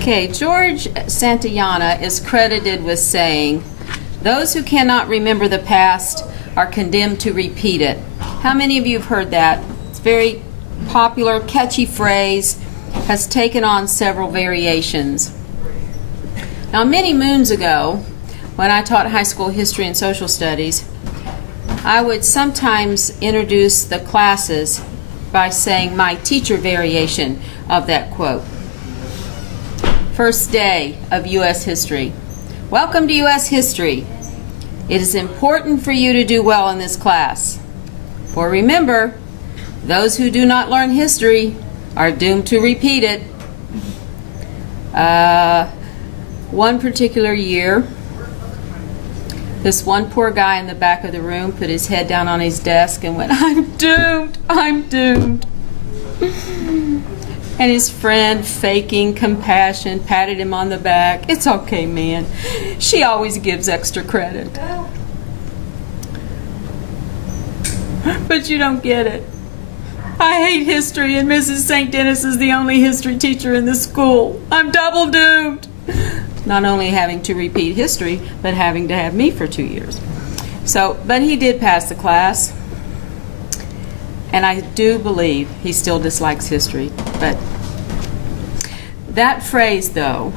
Okay, George Santayana is credited with saying, "Those who cannot remember the past are condemned to repeat it." How many of you have heard that? It's a very popular, catchy phrase, has taken on several variations. Now, many moons ago, when I taught high school history and social studies, I would sometimes introduce the classes by saying my teacher variation of that quote. First day of U.S. history. Welcome to U.S. history. It is important for you to do well in this class. For remember, those who do not learn history are doomed to repeat it. One particular year, this one poor guy in the back of the room put his head down on his desk and went, "I'm doomed, I'm doomed." And his friend, faking compassion, patted him on the back. "It's okay, man. She always gives extra credit." But you don't get it. I hate history, and Mrs. St. Dennis is the only history teacher in the school. I'm double doomed. Not only having to repeat history, but having to have me for 2 years. But he did pass the class. And I do believe he still dislikes history. But that phrase, though,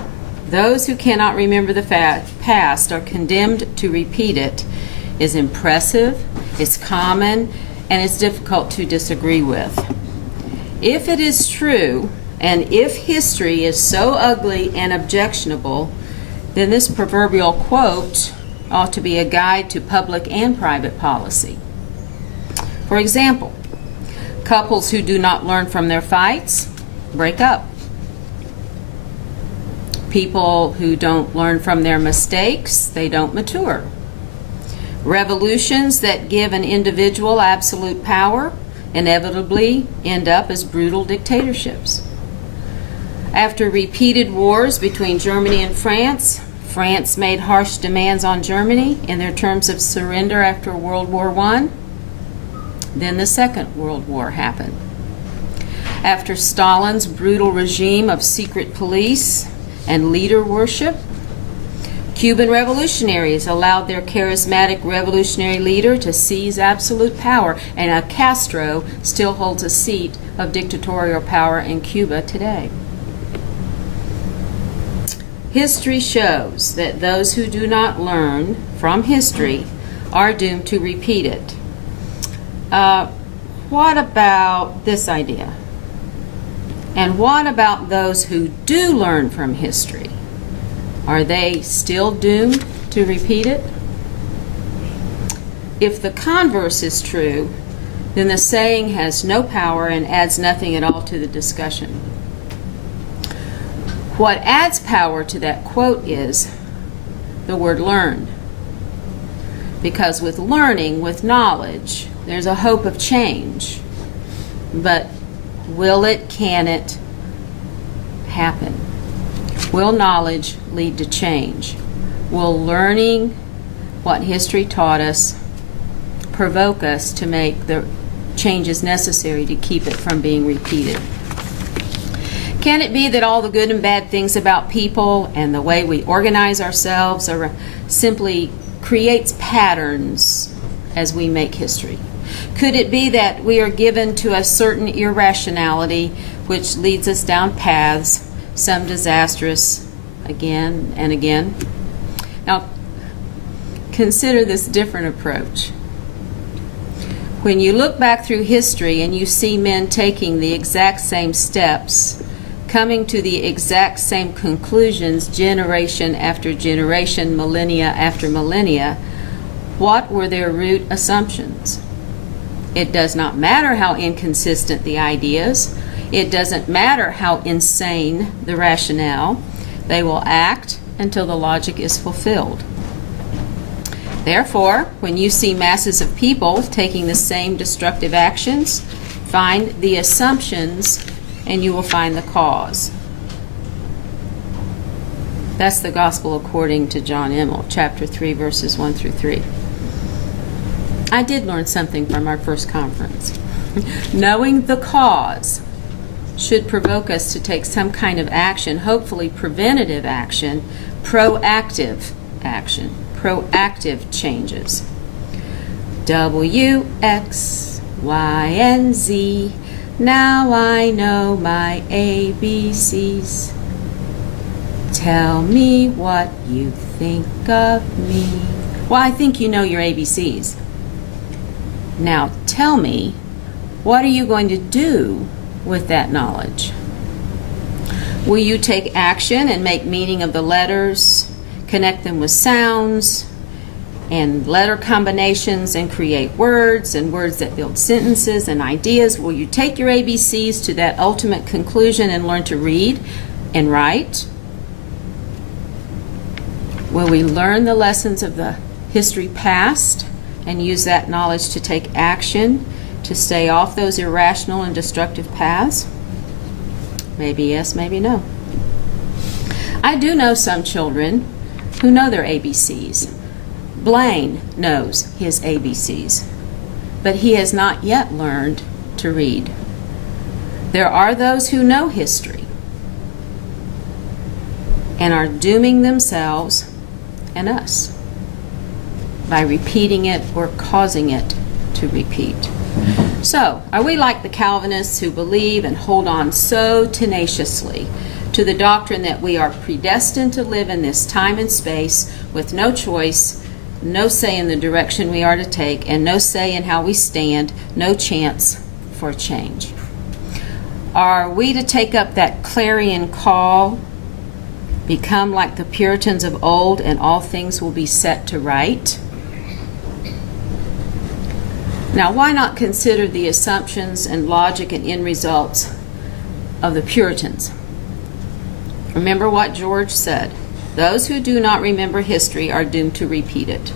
"those who cannot remember the past are condemned to repeat it," is impressive, it's common, and it's difficult to disagree with. If it is true, and if history is so ugly and objectionable, then this proverbial quote ought to be a guide to public and private policy. For example, couples who do not learn from their fights break up. People who don't learn from their mistakes, they don't mature. Revolutions that give an individual absolute power inevitably end up as brutal dictatorships. After repeated wars between Germany and France, France made harsh demands on Germany in their terms of surrender after World War I. Then the Second World War happened. After Stalin's brutal regime of secret police and leader worship, Cuban revolutionaries allowed their charismatic revolutionary leader to seize absolute power, and Castro still holds a seat of dictatorial power in Cuba today. History shows that those who do not learn from history are doomed to repeat it. What about this idea? And what about those who do learn from history? Are they still doomed to repeat it? If the converse is true, then the saying has no power and adds nothing at all to the discussion. What adds power to that quote is the word learn. Because with learning, with knowledge, there's a hope of change. But will it, can it happen? Will knowledge lead to change? Will learning what history taught us provoke us to make the changes necessary to keep it from being repeated? Can it be that all the good and bad things about people and the way we organize ourselves are simply creates patterns as we make history? Could it be that we are given to a certain irrationality which leads us down paths, some disastrous again and again? Now, consider this different approach. When you look back through history and you see men taking the exact same steps, coming to the exact same conclusions generation after generation, millennia after millennia, what were their root assumptions? It does not matter how inconsistent the ideas. It doesn't matter how insane the rationale. They will act until the logic is fulfilled. Therefore, when you see masses of people taking the same destructive actions, find the assumptions and you will find the cause. That's the Gospel according to John Emmel, chapter 3, verses 1 through 3. I did learn something from our first conference. Knowing the cause should provoke us to take some kind of action, hopefully preventative action, proactive changes. W, X, Y, and Z. Now I know my ABCs. Tell me what you think of me. Well, I think you know your ABCs. Now tell me, what are you going to do with that knowledge? Will you take action and make meaning of the letters, connect them with sounds and letter combinations and create words and words that build sentences and ideas? Will you take your ABCs to that ultimate conclusion and learn to read and write? Will we learn the lessons of the history past and use that knowledge to take action to stay off those irrational and destructive paths? Maybe yes, maybe no. I do know some children who know their ABCs. Blaine knows his ABCs, but he has not yet learned to read. There are those who know history and are dooming themselves and us by repeating it or causing it to repeat. So, are we like the Calvinists who believe and hold on so tenaciously to the doctrine that we are predestined to live in this time and space with no choice, no say in the direction we are to take, and no say in how we stand, no chance for change? Are we to take up that clarion call, become like the Puritans of old, and all things will be set to right? Now, why not consider the assumptions and logic and end results of the Puritans? Remember what George said. Those who do not remember history are doomed to repeat it.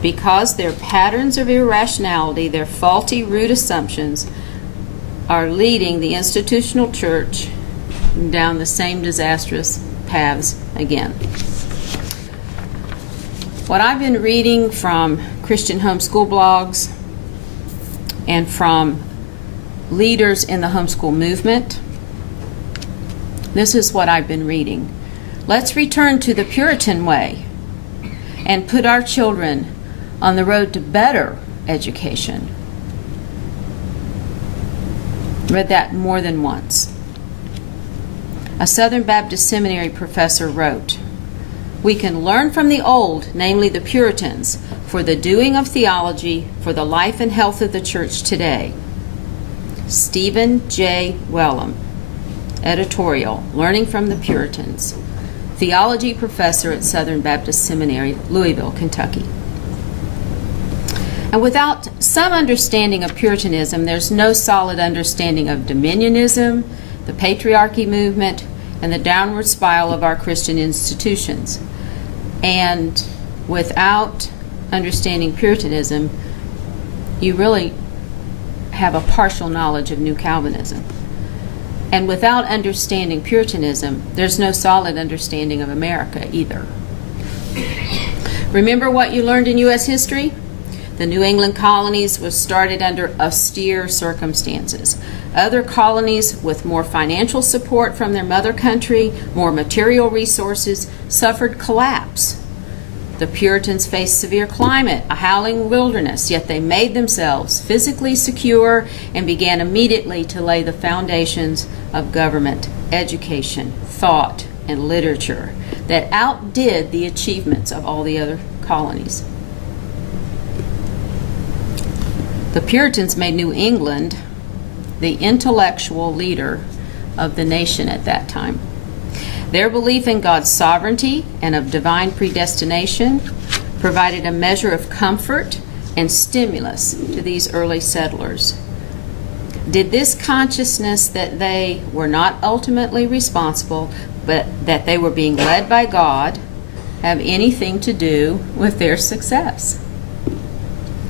Because their patterns of irrationality, their faulty, rude assumptions, are leading the institutional church down the same disastrous paths again. What I've been reading from Christian homeschool blogs and from leaders in the homeschool movement, this is what I've been reading. Let's return to the Puritan way and put our children on the road to better education. Read that more than once. A Southern Baptist Seminary professor wrote, "We can learn from the old, namely the Puritans, for the doing of theology, for the life and health of the church today." Stephen J. Wellum, editorial, Learning from the Puritans, theology professor at Southern Baptist Seminary, Louisville, Kentucky. And without some understanding of Puritanism, there's no solid understanding of dominionism, the patriarchy movement, and the downward spiral of our Christian institutions. And without understanding Puritanism, you really have a partial knowledge of New Calvinism. And without understanding Puritanism, there's no solid understanding of America either. Remember what you learned in U.S. history? The New England colonies was started under austere circumstances. Other colonies with more financial support from their mother country, more material resources, suffered collapse. The Puritans faced severe climate, a howling wilderness, yet they made themselves physically secure and began immediately to lay the foundations of government, education, thought, and literature that outdid the achievements of all the other colonies. The Puritans made New England the intellectual leader of the nation at that time. Their belief in God's sovereignty and of divine predestination provided a measure of comfort and stimulus to these early settlers. Did this consciousness that they were not ultimately responsible, but that they were being led by God, have anything to do with their success?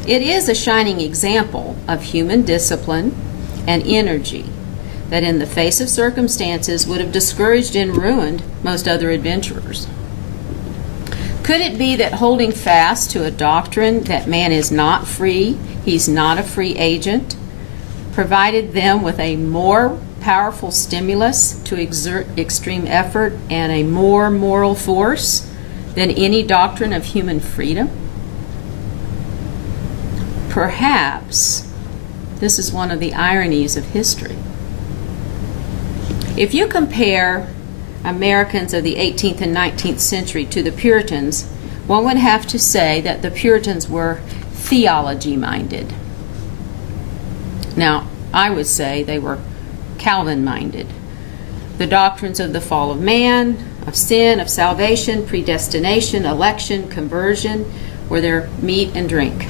It is a shining example of human discipline and energy that in the face of circumstances would have discouraged and ruined most other adventurers. Could it be that holding fast to a doctrine that man is not free, he's not a free agent, provided them with a more powerful stimulus to exert extreme effort and a more moral force than any doctrine of human freedom? Perhaps this is one of the ironies of history. If you compare Americans of the 18th and 19th century to the Puritans, one would have to say that the Puritans were theology-minded. Now, I would say they were Calvin-minded. The doctrines of the fall of man, of sin, of salvation, predestination, election, conversion were their meat and drink.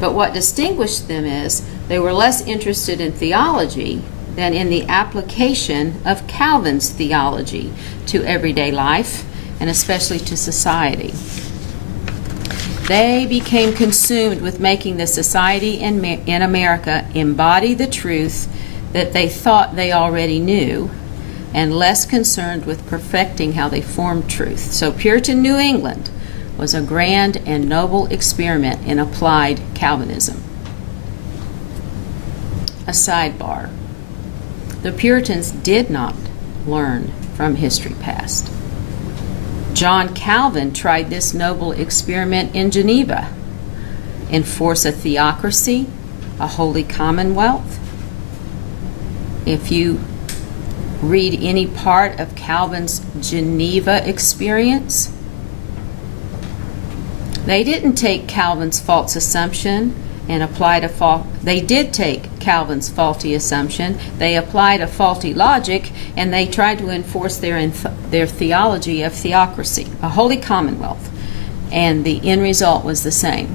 But what distinguished them is they were less interested in theology than in the application of Calvin's theology to everyday life and especially to society. They became consumed with making the society in America embody the truth that they thought they already knew, and less concerned with perfecting how they formed truth. So Puritan New England was a grand and noble experiment in applied Calvinism. A sidebar. The Puritans did not learn from history past. John Calvin tried this noble experiment in Geneva, enforce a theocracy, a holy commonwealth. If you read any part of Calvin's Geneva experience, they didn't take Calvin's false assumption and applied they did take Calvin's faulty assumption, they applied a faulty logic, and they tried to enforce their theology of theocracy, a holy commonwealth, and the end result was the same.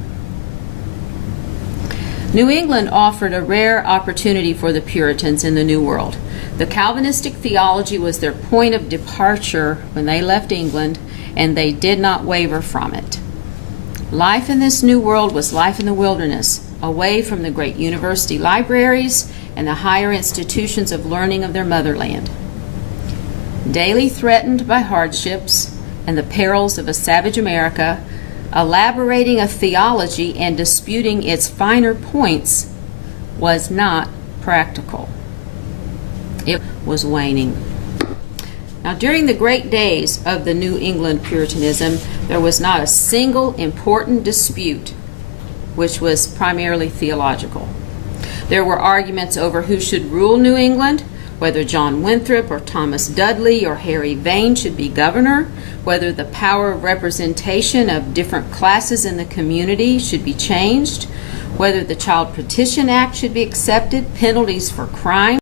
New England offered a rare opportunity for the Puritans in the New World. The Calvinistic theology was their point of departure when they left England, and they did not waver from it. Life in this new world was life in the wilderness, away from the great university libraries and the higher institutions of learning of their motherland. Daily threatened by hardships and the perils of a savage America, elaborating a theology and disputing its finer points was not practical. It was waning. Now, during the great days of the New England Puritanism, there was not a single important dispute which was primarily theological. There were arguments over who should rule New England, whether John Winthrop or Thomas Dudley or Harry Vane should be governor, whether the power of representation of different classes in the community should be changed, whether the Child Petition Act should be accepted, penalties for crime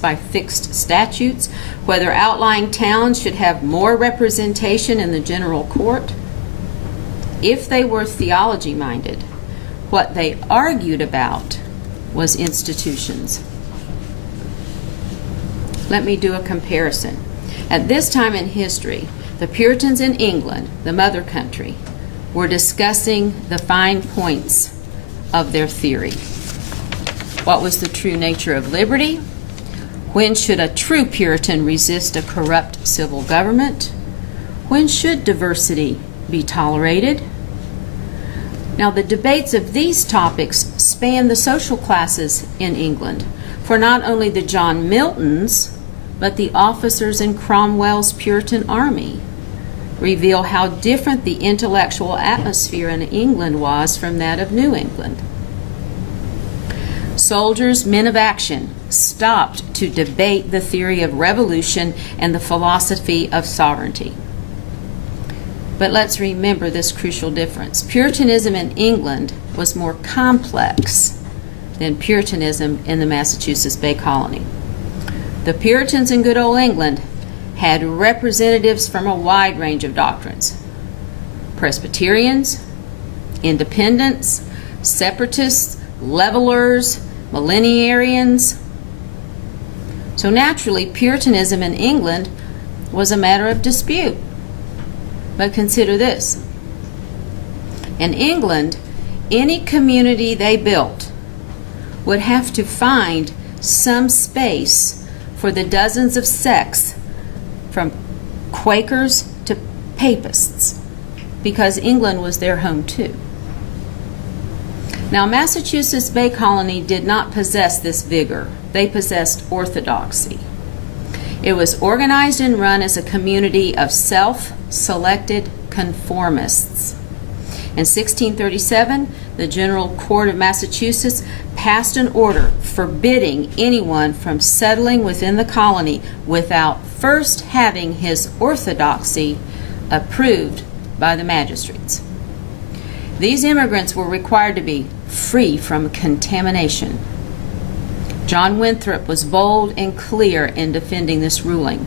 by fixed statutes, whether outlying towns should have more representation in the general court. If they were theology-minded, what they argued about was institutions. Let me do a comparison. At this time in history, the Puritans in England, the mother country, were discussing the fine points of their theory. What was the true nature of liberty? When should a true Puritan resist a corrupt civil government? When should diversity be tolerated? Now, the debates of these topics span the social classes in England, for not only the John Miltons, but the officers in Cromwell's Puritan army reveal how different the intellectual atmosphere in England was from that of New England. Soldiers, men of action, stopped to debate the theory of revolution and the philosophy of sovereignty. But let's remember this crucial difference. Puritanism in England was more complex than Puritanism in the Massachusetts Bay Colony. The Puritans in good old England had representatives from a wide range of doctrines: Presbyterians, Independents, Separatists, Levelers, Millenarians. So naturally, Puritanism in England was a matter of dispute. But consider this. In England, any community they built would have to find some space for the dozens of sects, from Quakers to Papists, because England was their home too. Now, Massachusetts Bay Colony did not possess this vigor. They possessed orthodoxy. It was organized and run as a community of self-selected conformists. In 1637, the General Court of Massachusetts passed an order forbidding anyone from settling within the colony without first having his orthodoxy approved by the magistrates. These immigrants were required to be free from contamination. John Winthrop was bold and clear in defending this ruling.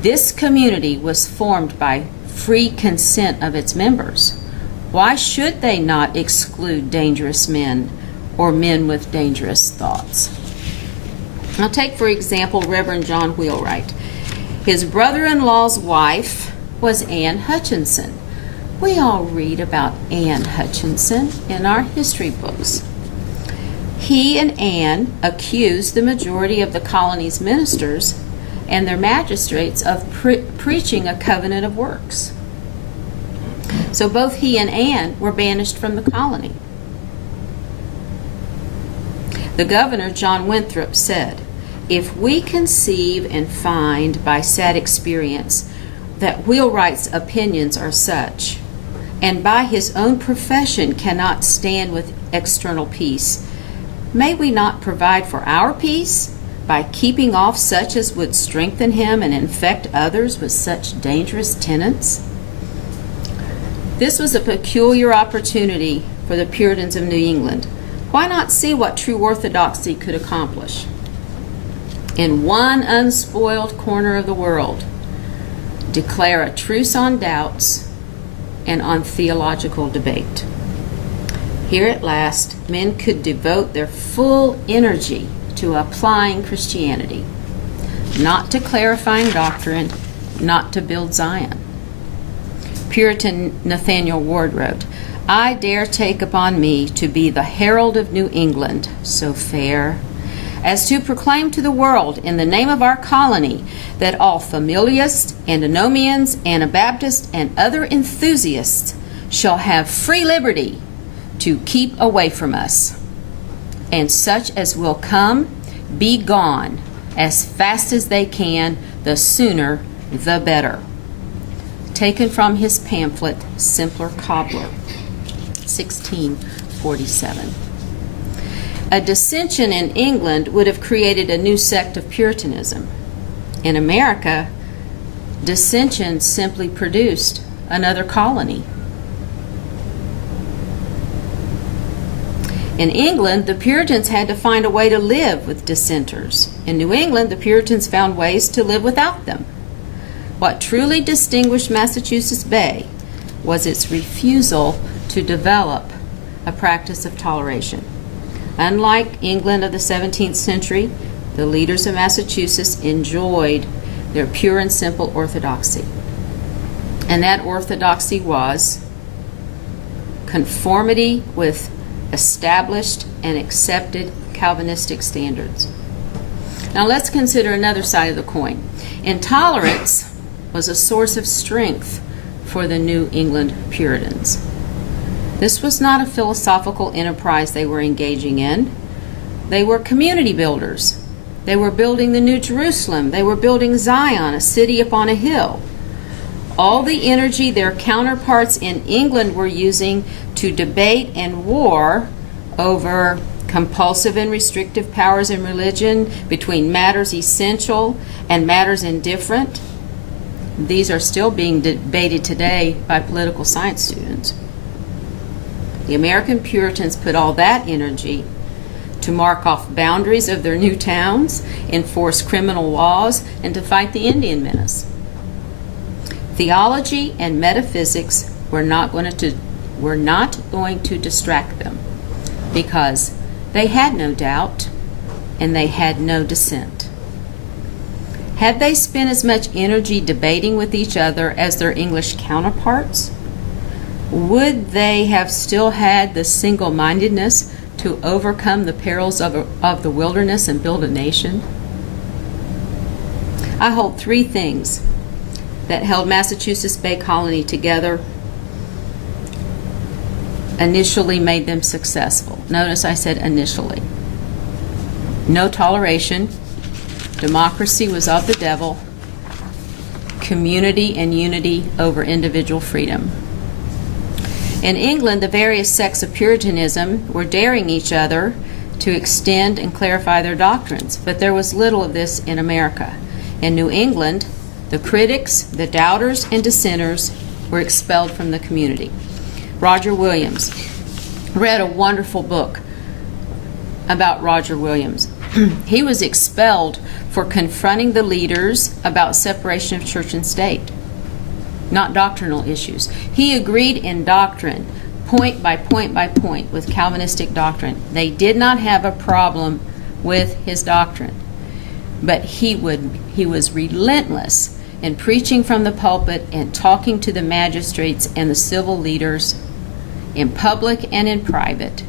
This community was formed by free consent of its members. Why should they not exclude dangerous men or men with dangerous thoughts? Now take, for example, Reverend John Wheelwright. His brother-in-law's wife was Anne Hutchinson. We all read about Anne Hutchinson in our history books. He and Anne accused the majority of the colony's ministers and their magistrates of preaching a covenant of works. So both he and Anne were banished from the colony. The governor, John Winthrop, said, "If we conceive and find by sad experience that Wheelwright's opinions are such, and by his own profession cannot stand with external peace, may we not provide for our peace by keeping off such as would strengthen him and infect others with such dangerous tenets?" This was a peculiar opportunity for the Puritans of New England. Why not see what true orthodoxy could accomplish? In one unspoiled corner of the world, declare a truce on doubts and on theological debate. Here at last, men could devote their full energy to applying Christianity, not to clarifying doctrine, not to build Zion. Puritan Nathaniel Ward wrote, "I dare take upon me to be the herald of New England, so fair, as to proclaim to the world in the name of our colony that all familiarists, antinomians, Anabaptists, and other enthusiasts shall have free liberty to keep away from us, and such as will come be gone as fast as they can, the sooner the better." Taken from his pamphlet, Simpler Cobbler, 1647. A dissension in England would have created a new sect of Puritanism. In America, dissension simply produced another colony. In England, the Puritans had to find a way to live with dissenters. In New England, the Puritans found ways to live without them. What truly distinguished Massachusetts Bay was its refusal to develop a practice of toleration. Unlike England of the 17th century, the leaders of Massachusetts enjoyed their pure and simple orthodoxy. And that orthodoxy was conformity with established and accepted Calvinistic standards. Now let's consider another side of the coin. Intolerance was a source of strength for the New England Puritans. This was not a philosophical enterprise they were engaging in. They were community builders. They were building the New Jerusalem. They were building Zion, a city upon a hill. All the energy their counterparts in England were using to debate and war over compulsive and restrictive powers in religion, between matters essential and matters indifferent, these are still being debated today by political science students. The American Puritans put all that energy to mark off boundaries of their new towns, enforce criminal laws, and to fight the Indian menace. Theology and metaphysics were not going to distract them, because they had no doubt and they had no dissent. Had they spent as much energy debating with each other as their English counterparts, would they have still had the single-mindedness to overcome the perils of the wilderness and build a nation? I hold three things that held Massachusetts Bay Colony together, initially made them successful. Notice I said initially. No toleration. Democracy was of the devil. Community and unity over individual freedom. In England, the various sects of Puritanism were daring each other to extend and clarify their doctrines, but there was little of this in America. In New England, the critics, the doubters, and dissenters were expelled from the community. Roger Williams read a wonderful book about Roger Williams. He was expelled for confronting the leaders about separation of church and state, not doctrinal issues. He agreed in doctrine, point by point by point, with Calvinistic doctrine. They did not have a problem with his doctrine, but he was relentless in preaching from the pulpit and talking to the magistrates and the civil leaders in public and in private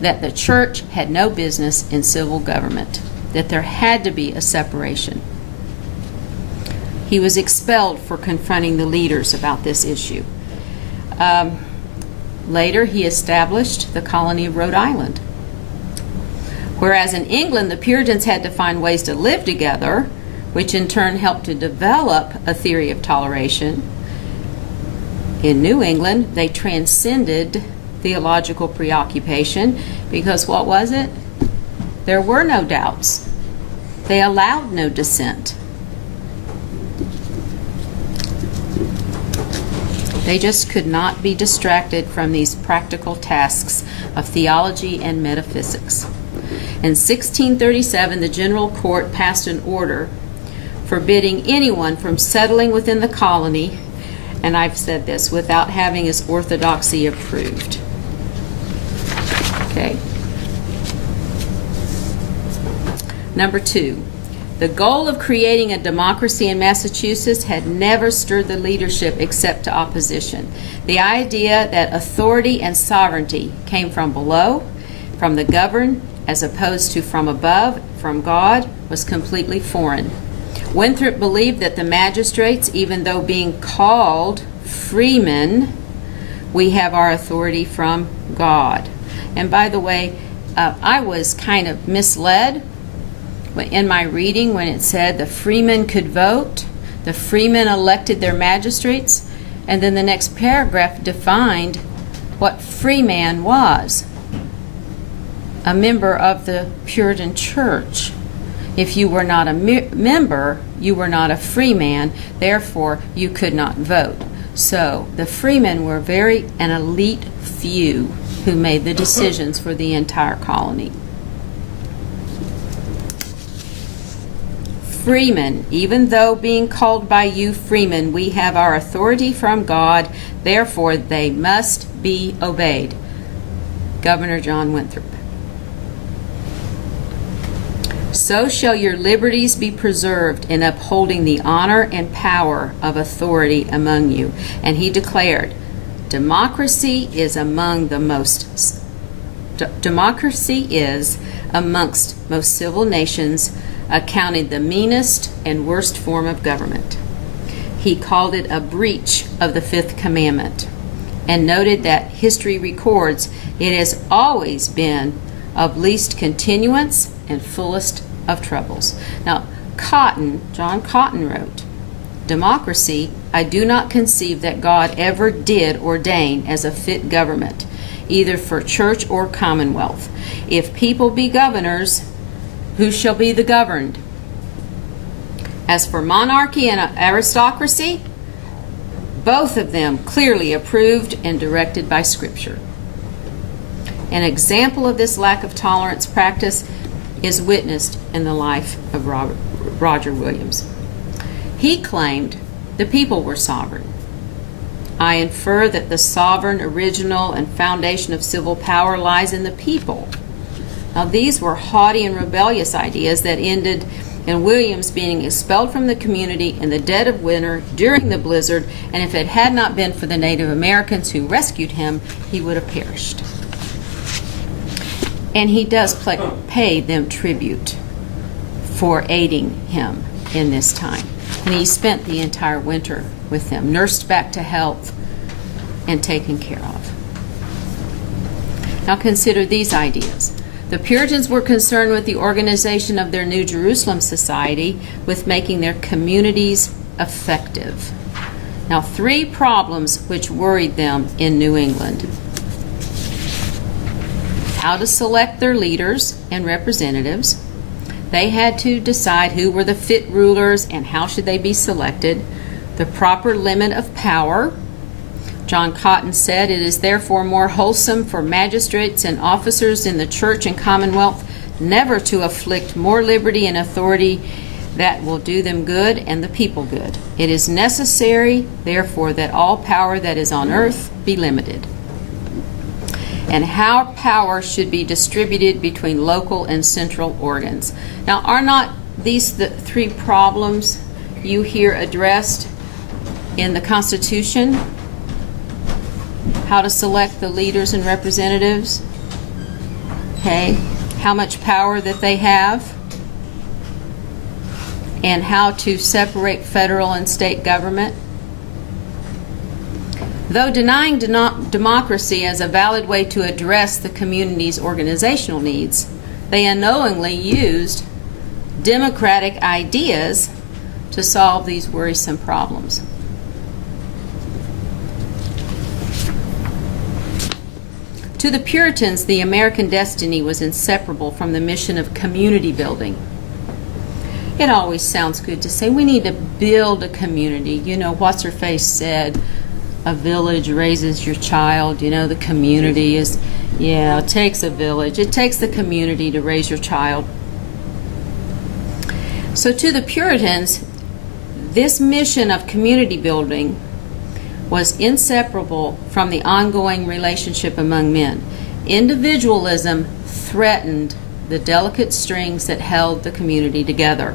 that the church had no business in civil government, that there had to be a separation. He was expelled for confronting the leaders about this issue. Later, he established the colony of Rhode Island. Whereas in England, the Puritans had to find ways to live together, which in turn helped to develop a theory of toleration. In New England, they transcended theological preoccupation because what was it? There were no doubts. They allowed no dissent. They just could not be distracted from these practical tasks of theology and metaphysics. In 1637, the General Court passed an order forbidding anyone from settling within the colony, and I've said this, without having his orthodoxy approved. Okay. Number 2. The goal of creating a democracy in Massachusetts had never stirred the leadership except to opposition. The idea that authority and sovereignty came from below, from the governed, as opposed to from above, from God, was completely foreign. Winthrop believed that the magistrates, even though being called freemen, we have our authority from God. And by the way, I was kind of misled in my reading when it said the freemen could vote, the freemen elected their magistrates, and then the next paragraph defined what freeman was. A member of the Puritan Church. If you were not a member, you were not a freeman, therefore you could not vote. So the freemen were an elite few who made the decisions for the entire colony. Freemen, even though being called by you freemen, we have our authority from God, therefore they must be obeyed. Governor John Winthrop. So shall your liberties be preserved in upholding the honor and power of authority among you. And he declared, democracy is amongst most civil nations, accounted the meanest and worst form of government. He called it a breach of the fifth commandment and noted that history records it has always been of least continuance and fullest of troubles. Now, John Cotton wrote, democracy, I do not conceive that God ever did ordain as a fit government, either for church or commonwealth. If people be governors, who shall be the governed? As for monarchy and aristocracy, both of them clearly approved and directed by Scripture. An example of this lack of tolerance practice is witnessed in the life of Roger Williams. He claimed the people were sovereign. I infer that the sovereign, original, and foundation of civil power lies in the people. Now, these were haughty and rebellious ideas that ended in Williams being expelled from the community in the dead of winter during the blizzard, and if it had not been for the Native Americans who rescued him, he would have perished. And he does pay them tribute for aiding him in this time. And he spent the entire winter with them, nursed back to health and taken care of. Now consider these ideas. The Puritans were concerned with the organization of their New Jerusalem society, with making their communities effective. Now, 3 problems which worried them in New England: how to select their leaders and representatives. They had to decide who were the fit rulers and how should they be selected. The proper limit of power. John Cotton said, "It is therefore more wholesome for magistrates and officers in the church and commonwealth never to afflict more liberty and authority that will do them good and the people good. It is necessary, therefore, that all power that is on earth be limited." And how power should be distributed between local and central organs. Now, are not these the 3 problems you hear addressed in the Constitution? How to select the leaders and representatives, okay, how much power that they have, and how to separate federal and state government. Though denying democracy as a valid way to address the community's organizational needs, they unknowingly used democratic ideas to solve these worrisome problems. To the Puritans, the American destiny was inseparable from the mission of community building. It always sounds good to say we need to build a community. You know, what's-her-face said, a village raises your child. You know, the community is, it takes a village. It takes the community to raise your child. So to the Puritans, this mission of community building was inseparable from the ongoing relationship among men. Individualism threatened the delicate strings that held the community together.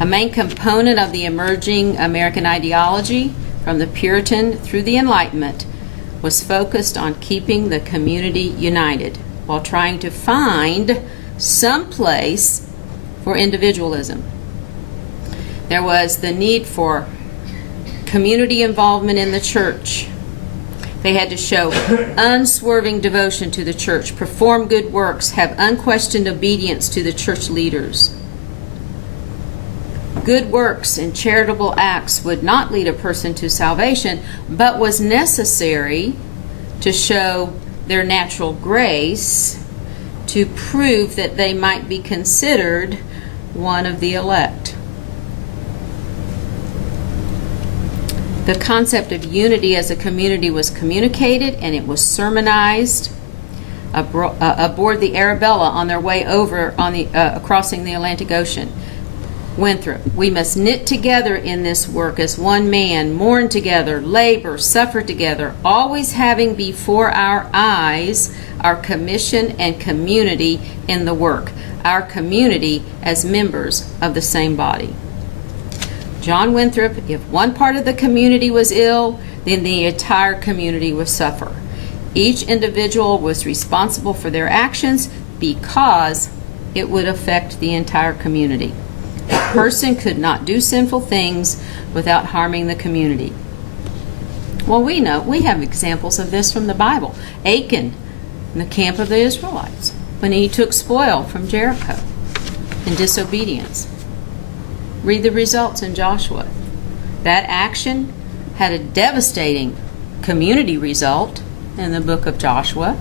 A main component of the emerging American ideology from the Puritan through the Enlightenment was focused on keeping the community united while trying to find some place for individualism. There was the need for community involvement in the church. They had to show unswerving devotion to the church, perform good works, have unquestioned obedience to the church leaders. Good works and charitable acts would not lead a person to salvation, but was necessary to show their natural grace to prove that they might be considered one of the elect. The concept of unity as a community was communicated, and it was sermonized aboard the Arabella on their way over crossing the Atlantic Ocean. Winthrop: "We must knit together in this work as one man, mourn together, labor, suffer together, always having before our eyes our commission and community in the work, our community as members of the same body." John Winthrop: "If one part of the community was ill, then the entire community would suffer. Each individual was responsible for their actions because it would affect the entire community. A person could not do sinful things without harming the community." Well, we know, we have examples of this from the Bible. Achan in the camp of the Israelites, when he took spoil from Jericho in disobedience. Read the results in Joshua. That action had a devastating community result in the book of Joshua.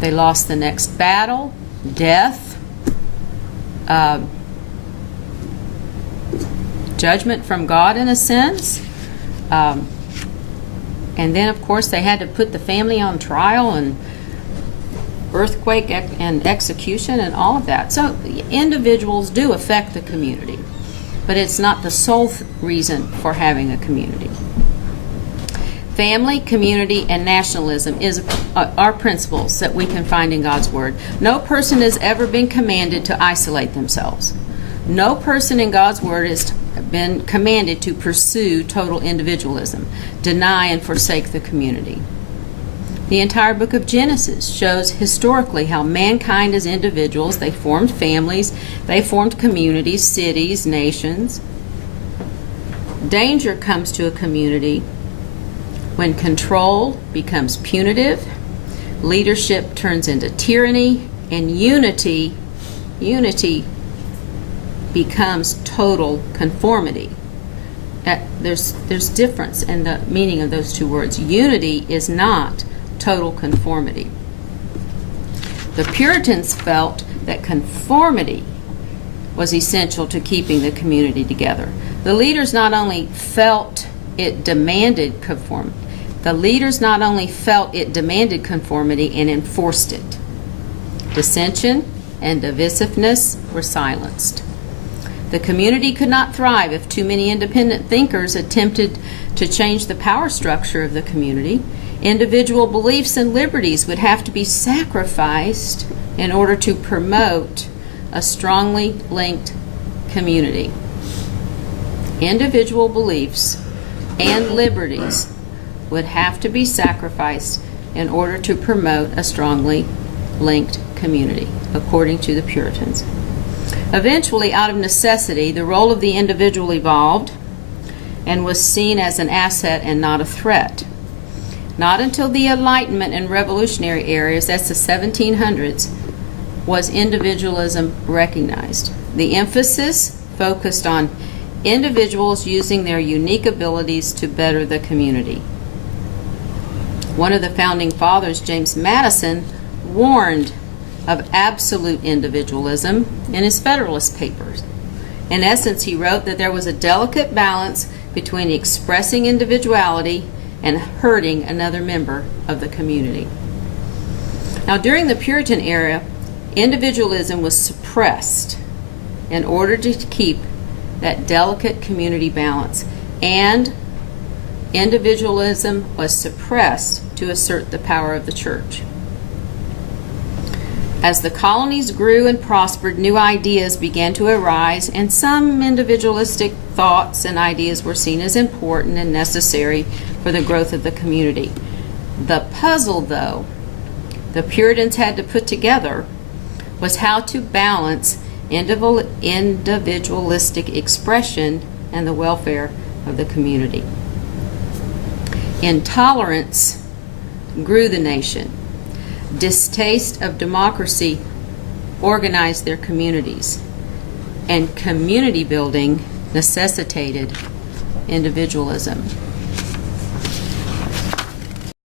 They lost the next battle, death, judgment from God in a sense. And then, of course, they had to put the family on trial, and earthquake and execution and all of that. So individuals do affect the community, but it's not the sole reason for having a community. Family, community, and nationalism are principles that we can find in God's Word. No person has ever been commanded to isolate themselves. No person in God's Word has been commanded to pursue total individualism, deny and forsake the community. The entire book of Genesis shows historically how mankind as individuals, they formed families, they formed communities, cities, nations. Danger comes to a community when control becomes punitive, leadership turns into tyranny, and unity becomes total conformity. There's difference in the meaning of those two words. Unity is not total conformity. The Puritans felt that conformity was essential to keeping the community together. The leaders not only felt it demanded conformity, and enforced it. Dissension and divisiveness were silenced. The community could not thrive if too many independent thinkers attempted to change the power structure of the community. Individual beliefs and liberties would have to be sacrificed in order to promote a strongly linked community. Individual beliefs and liberties would have to be sacrificed in order to promote a strongly linked community, according to the Puritans. Eventually, out of necessity, the role of the individual evolved and was seen as an asset and not a threat. Not until the Enlightenment and Revolutionary eras, that's the 1700s, was individualism recognized. The emphasis focused on individuals using their unique abilities to better the community. One of the founding fathers, James Madison, warned of absolute individualism in his Federalist Papers. In essence, he wrote that there was a delicate balance between expressing individuality and hurting another member of the community. Now, during the Puritan era, individualism was suppressed in order to keep that delicate community balance, and individualism was suppressed to assert the power of the church. As the colonies grew and prospered, new ideas began to arise, and some individualistic thoughts and ideas were seen as important and necessary for the growth of the community. The puzzle, though, the Puritans had to put together was how to balance individualistic expression and the welfare of the community. Intolerance grew the nation. Distaste of democracy organized their communities, and community building necessitated individualism.